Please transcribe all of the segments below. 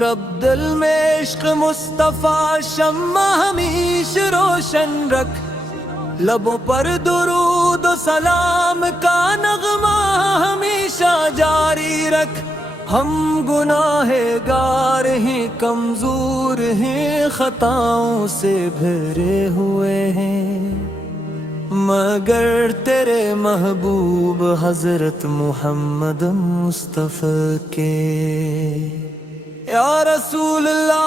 اور اب دل میں عشق مصطفیٰ شمع ہمیشہ روشن رکھ، لبوں پر درود و سلام کا نغمہ ہمیشہ جاری رکھ۔ ہم گناہ گار ہیں، کمزور ہیں، خطاؤں سے بھرے ہوئے ہیں، مگر تیرے محبوب حضرت محمد مصطفیٰ کے یا رسول اللہ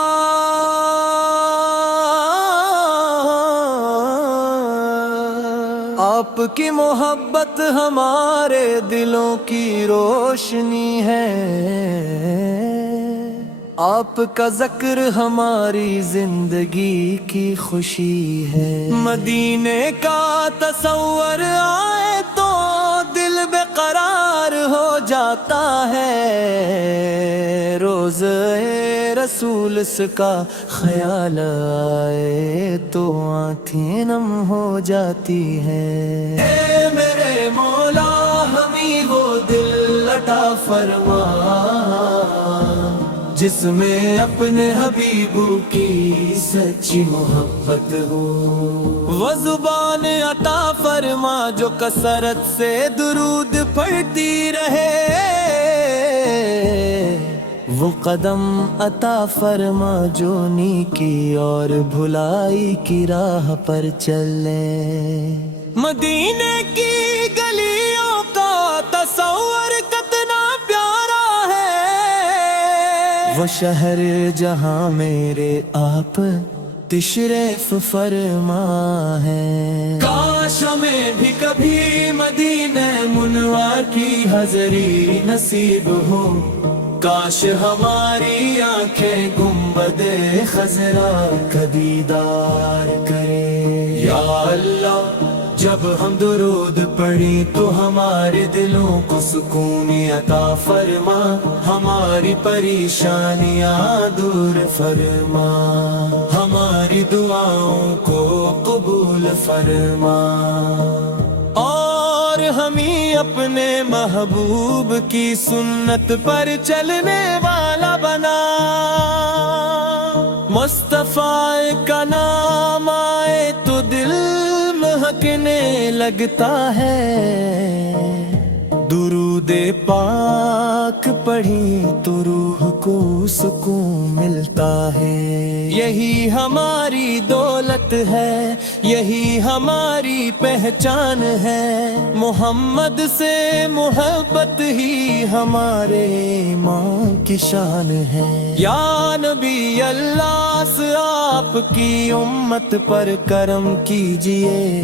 آپ کی محبت ہمارے دلوں کی روشنی ہے، آپ کا ذکر ہماری زندگی کی خوشی ہے۔ مدینے کا تصور آئے تو دل بے قرار ہو جاتا ہے، روضہ رسول کا خیال آئے تو آنکھیں نم ہو جاتی ہیں۔ اے میرے مولا ہمیں وہ دل عطا فرما جس میں اپنے حبیبوں کی سچی محبت ہو، وہ زبان عطا فرما جو کثرت سے درود پڑھتی رہے، وہ قدم عطا فرما جو نیکی اور بھلائی کی راہ پر چلے۔ مدینے کی گلیوں کا تصور کتنا پیارا ہے، وہ شہر جہاں میرے آپ تشریف فرما ہے۔ کاش ہمیں بھی کبھی مدینہ منور کی حضری نصیب ہو، کاش ہماری آنکھیں گنبد خضرا کا دیدار کرے۔ یا اللہ جب ہم درود پڑھیں تو ہمارے دلوں کو سکون عطا فرما، ہماری پریشانیاں دور فرما، ہماری دعاؤں کو قبول فرما، اور ہمیں اپنے محبوب کی سنت پر چلنے والا بنا۔ مصطفیٰ کا نام آئے تو دل مہکنے لگتا ہے، درود پاک پڑھی تو روح کو سکون ملتا ہے۔ یہی ہماری دولت ہے، یہی ہماری پہچان ہے، محمد سے محبت ہی ہمارے ایمان کی شان ہے۔ یا نبی اللہ سے آپ کی امت پر کرم کیجئے،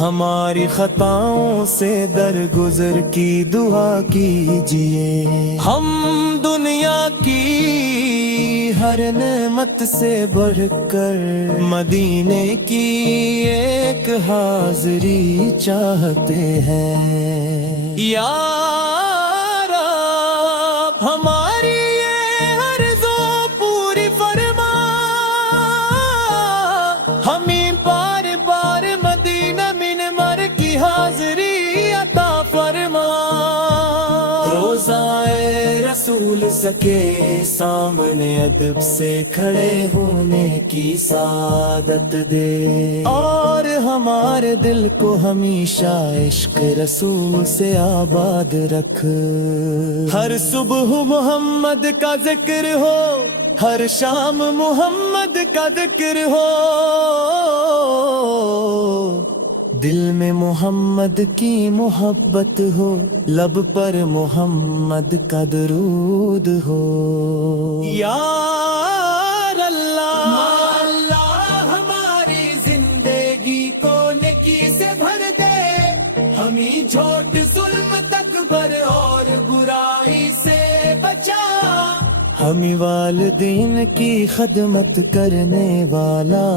ہماری خطاؤں سے درگزر کی دعا کیجئے۔ ہم دنیا کی ہر نعمت سے بڑھ کر مدینے کی ایک حاضری چاہتے ہیں۔ یا رب ہماری یہ عرضوں پوری فرما، ہمیں بار بار مدینہ منور کی حاضری عطا فرما۔ روضہ رسول سکے سامنے ادب سے کھڑے ہونے کی سعادت دے، اور ہمارے دل کو ہمیشہ عشق رسول سے آباد رکھ۔ ہر صبح محمد کا ذکر ہو، ہر شام محمد کا ذکر ہو، دل میں محمد کی محبت ہو، لب پر محمد کا درود ہو۔ یا اللہ ہماری زندگی کو نیکی سے بھر دے، ہمیں جھوٹ ظلم تکبر اور برائی سے بچا، ہمیں والدین کی خدمت کرنے والا،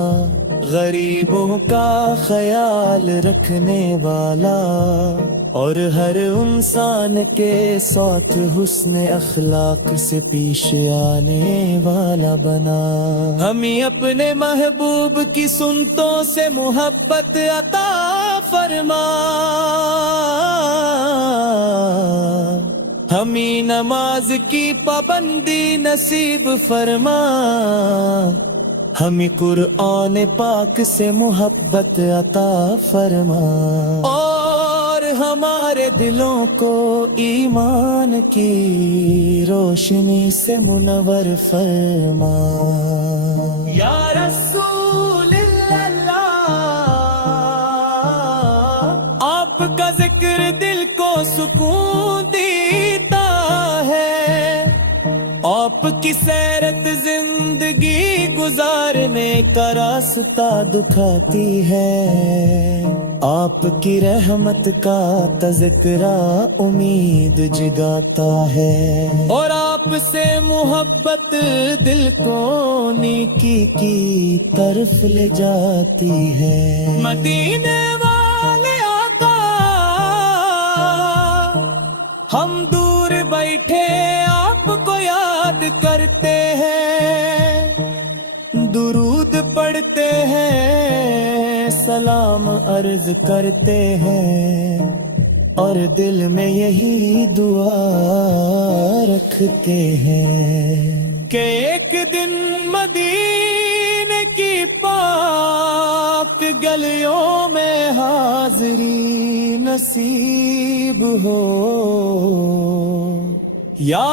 غریبوں کا خیال رکھنے والا، اور ہر انسان کے ساتھ حسن اخلاق سے پیش آنے والا بنا۔ ہمیں اپنے محبوب کی سنتوں سے محبت عطا فرما، ہمیں نماز کی پابندی نصیب فرما، ہمیں قرآن پاک سے محبت عطا فرما، اور ہمارے دلوں کو ایمان کی روشنی سے منور فرما۔ یا رسول اللہ، آپ کا ذکر دل کو سکون دیتا ہے، آپ کی سیرت زندگی گزارنے کا راستہ دکھاتی ہے، آپ کی رحمت کا تذکرہ امید جگاتا ہے، اور آپ سے محبت دل کو نیکی کی طرف لے جاتی ہے۔ مدینے والے آقا، ہم دور بیٹھے آپ کو یاد کرتے ہیں، درود پڑھتے ہیں، سلام عرض کرتے ہیں، اور دل میں یہی دعا رکھتے ہیں کہ ایک دن مدینے کی پاک گلیوں میں حاضری نصیب ہو۔ یا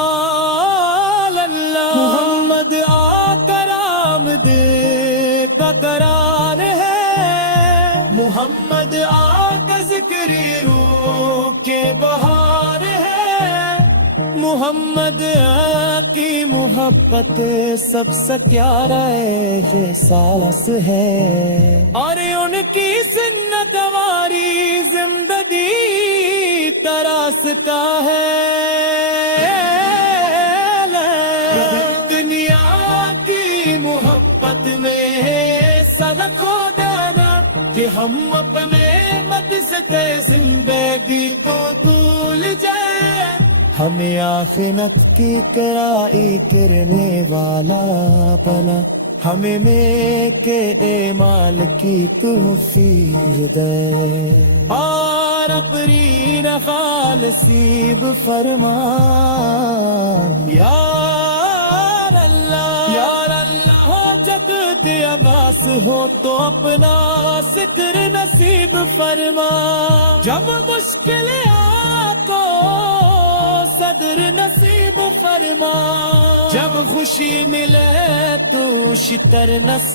اللہ، محمد آقا آمد کا قرار ہے، محمد آقا ذکری روح کے بہار ہے، محمد کی محبت سب سے پیارا احساس ہے، اور ان کی سنت واری زندگی کا راستہ ہے۔ دنیا کی محبت میں سبق ہو جانا کہ ہم اپنے مت سکے زندگی کو بھول جائے، ہمیں آخرت کی کرائی کرنے والا بنا، ہمیں نیک اعمال کی توفیق دے، اور اپنی رفع نصیب فرما۔ یا اللہ، یا اللہ، جب عباس ہو تو اپنا ستر نصیب فرما، جب مشکل آکو صدر نصیب فرما، جب خوشی ملے تو شتر نصیب